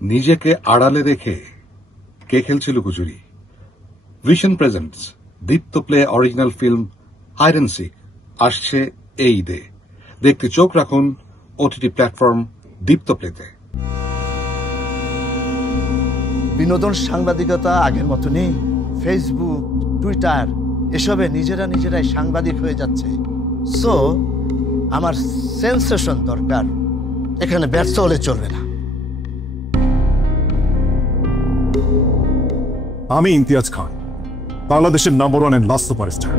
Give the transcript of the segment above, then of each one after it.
নিজেকে আড়ালে রেখে কে খেলছিল লুকোচুরি? Vision presents Deepto play original film hide and seek আসছে এই ঈদে। দেখতে চোখ রাখুন ওটিটি প্ল্যাটফর্ম দীপ্ত প্লেতে। বিনোদন সাংবাদিকতা আগের মতো নেই। ফেসবুক, টুইটার এসবে নিজেরাই সাংবাদিক হয়ে যাচ্ছে। সো আমার সেন্সেশন দরকার, এখানে ব্যর্থ হলে চলবে না। আমি ইমতিয়াজ খান, বাংলাদেশের number 1 and last superstar.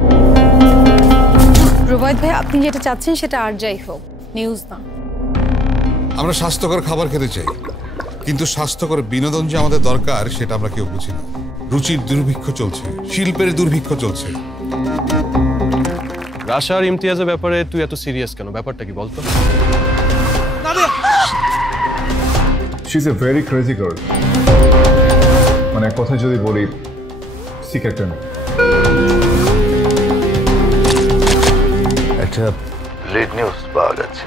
Rubayet ভাই, আপনি যেটা চাচ্ছেন সেটা আর যাই হোক, নিউজ না। আমরা স্বাস্থ্যকর খাবার খেতে চাই, কিন্তু স্বাস্থ্যকর বিনোদন যে আমাদের দরকার সেটা আমরা কেউ বুঝি না। রুচির দুর্ভিক্ষ চলছে, শিল্পের দুর্ভিক্ষ চলছে। রাশা আর ইমতিয়াজের ব্যাপারে তুই এত সিরিয়াস কেন? ব্যাপারটা কি বলতো? She is a very crazy girl. মানে এক কথা যদি বলি, সিক্রেট না। একটা লিড নিউজ পাওয়া গেছে।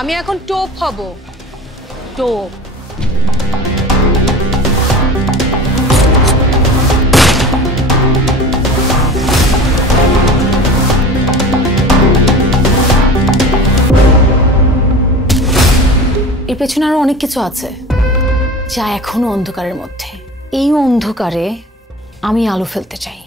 আমি এখন টোপ হব, টোপ। এর পেছনে আরো অনেক কিছু আছে যা এখনো অন্ধকারের মধ্যে। এই অন্ধকারে আমি আলো ফেলতে চাই।